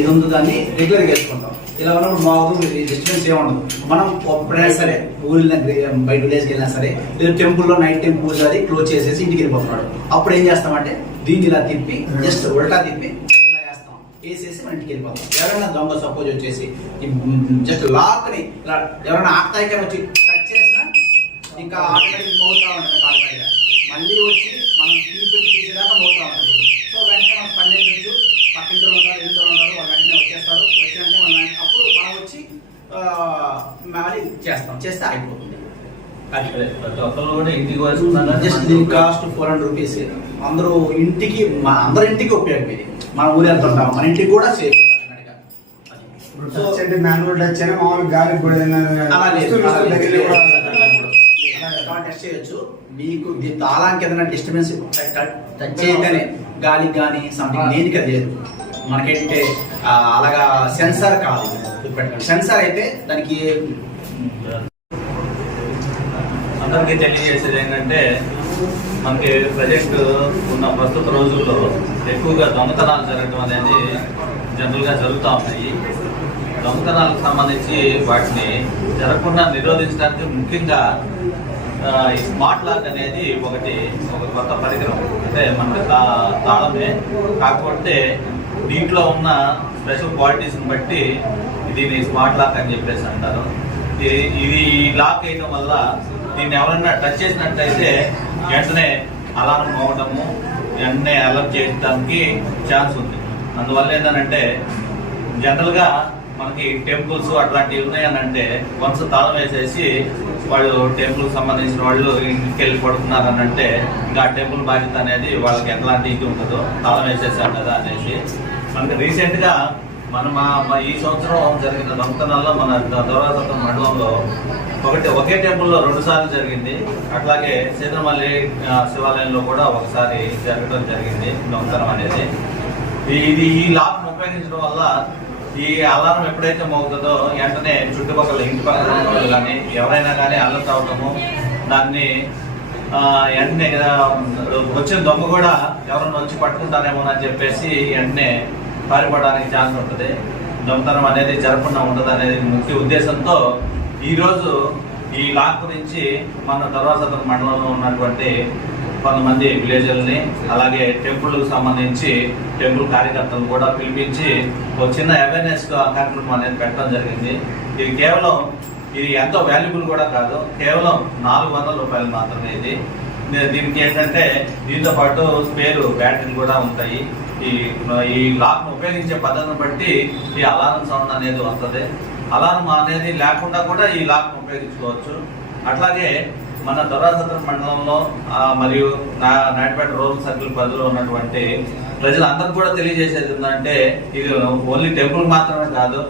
ఇది ఉంది, దాన్ని రెగ్యులర్గా వేసుకుంటాం. ఇలా ఉన్నప్పుడు మాకు డిస్టర్బెన్స్ ఏముండదు. మనం ఎప్పుడైనా సరే ఊళ్ళో బయట విలేజ్కి వెళ్ళినా సరే, లేదా టెంపుల్లో నైట్ టైం పూజ అది క్లోజ్ చేసేసి ఇంటికి వెళ్ళిపోతున్నాడు, అప్పుడు ఏం చేస్తామంటే దీన్ని ఇలా తిప్పి జస్ట్ ఉల్టా తిప్పి ఇలా వేస్తాం, వేసేసి మన ఇంటికి వెళ్ళిపోతాం. ఎవరైనా దొంగ సపోజ్ వచ్చేసి జస్ట్ లాక్ని ఇలా ఎవరైనా ఆక్తాయికని వచ్చి టచ్ చేసినా ఇంకా ఆటోమేటిక్ మోగుతూ ఉంటుంది ఆటోమేటిక్గా, మళ్ళీ వచ్చి మనం తీసేదాకా మోగుతూ ఉంటుంది. సో వెంటనే మనం స్పందించవచ్చు. పక్కింట్లో ఉంటారు, ఇంట్లో ఉంటారు, వాళ్ళు వెంటనే వచ్చేస్తారు. వచ్చినంటే మనం అప్పుడు మనం వచ్చి మళ్ళీ చేస్తే అయిపోతుంది. జస్ట్ దీని కాస్ట్ 400 రూపీస్. అందరూ ఇంటికి అందరి ఇంటికి ఉపయోగపడేది. మన ఊరు వెళ్తుంటాం, మన ఇంటికి కూడా సేఫ్. టెస్ట్ చేయొచ్చు. మీకు తాళానికి ఏదైనా డిస్టర్బెన్స్ టచ్ చేయగానే గాలికి కానీ సంథింగ్ దేనికి లేదు. మనకేంటే అలాగా సెన్సార్ కాదు, సెన్సార్ అయితే దానికి. అందరికీ తెలియజేసేది ఏంటంటే, మనకి ప్రజెంట్ ఉన్న ప్రస్తుత రోజుల్లో ఎక్కువగా దొంగతనాలు జరగడం అనేది జనరల్గా జరుగుతూ ఉన్నాయి. దొంగతనాలకు సంబంధించి వాటిని జరగకుండా నిరోధించడానికి ముఖ్యంగా ఈ స్మార్ట్ లాక్ అనేది ఒక కొత్త పరికరం. అంటే మనకి తాళమే, కాకపోతే దీంట్లో ఉన్న స్పెషల్ క్వాలిటీస్ని బట్టి దీన్ని స్మార్ట్ లాక్ అని చెప్పేసి అంటారు. ఇది లాక్ వేయడం వల్ల దీన్ని ఎవరైనా టచ్ చేసినట్టయితే వెంటనే అలారం మోగడము, వెంటనే అలర్ట్ చేయడానికి ఛాన్స్ ఉంది. అందువల్ల ఏంటంటే, జనరల్గా మనకి టెంపుల్స్ అట్లాంటివి ఉన్నాయనంటే వన్స్ తాళం వేసేసి వాళ్ళు టెంపుల్కి సంబంధించిన వాళ్ళు ఇంటికి వెళ్ళి పడుతున్నారనంటే ఇంకా ఆ టెంపుల్ బాధ్యత అనేది వాళ్ళకి ఎట్లాంటి ఇది ఉంటుందో, తాళం వేసేసాం కదా అనేసి. మనకి రీసెంట్గా ఈ సంవత్సరం జరిగిన దొంగతనాల్లో మన దొరవాసత్వం మండలంలో ఒకే టెంపుల్లో 2 సార్లు జరిగింది. అట్లాగే సీతమల్లి శివాలయంలో కూడా ఒకసారి జరగడం జరిగింది దొంగతనం అనేది. ఈ లాక్ను ఉపయోగించడం వల్ల ఈ అలారం ఎప్పుడైతే మోగుతుందో వెంటనే చుట్టుపక్కల ఇంటి పక్కన ఉన్న వాళ్ళు కానీ ఎవరైనా కానీ అలర్ట్ అవటము, దాన్ని వెంటనే వచ్చిన దొంగ కూడా ఎవరన్నా వచ్చి పట్టుకుంటారేమో అని చెప్పేసి వెంటనే పారిపోవడానికి ఛాన్స్ ఉంటుంది. దొంగతనం అనేది జరగకుండా ఉంటుంది అనేది ముఖ్య ఉద్దేశంతో ఈరోజు ఈ లాక్ గురించి మన దొరవాసత్వం మండలంలో ఉన్నటువంటి కొంతమంది విలేజర్ని, అలాగే టెంపుల్కి సంబంధించి టెంపుల్ కార్యకర్తలు కూడా పిలిపించి ఒక చిన్న అవేర్నెస్ కార్యక్రమం అనేది పెట్టడం జరిగింది. ఇది ఎంతో వాల్యుబుల్ కూడా కాదు, కేవలం 400 రూపాయలు మాత్రమే. దీనికి ఏంటంటే దీంతో పాటు స్పేర్ బ్యాటరీలు కూడా ఉంటాయి. ఈ లాక్ను ఉపయోగించే పద్ధతిని బట్టి ఈ అలారం సౌండ్ అనేది వస్తుంది. అలారం అనేది లేకుండా కూడా ఈ లాక్ను ఉపయోగించుకోవచ్చు. అట్లాగే మన దొరవాసత్వం మండలంలో మరియు నాయుడుపేట రూరల్ సర్కిల్ పరిధిలో ఉన్నటువంటి ప్రజలందరికీ కూడా తెలియజేసేది ఏంటంటే, ఇది ఓన్లీ టెంపుల్ మాత్రమే కాదు,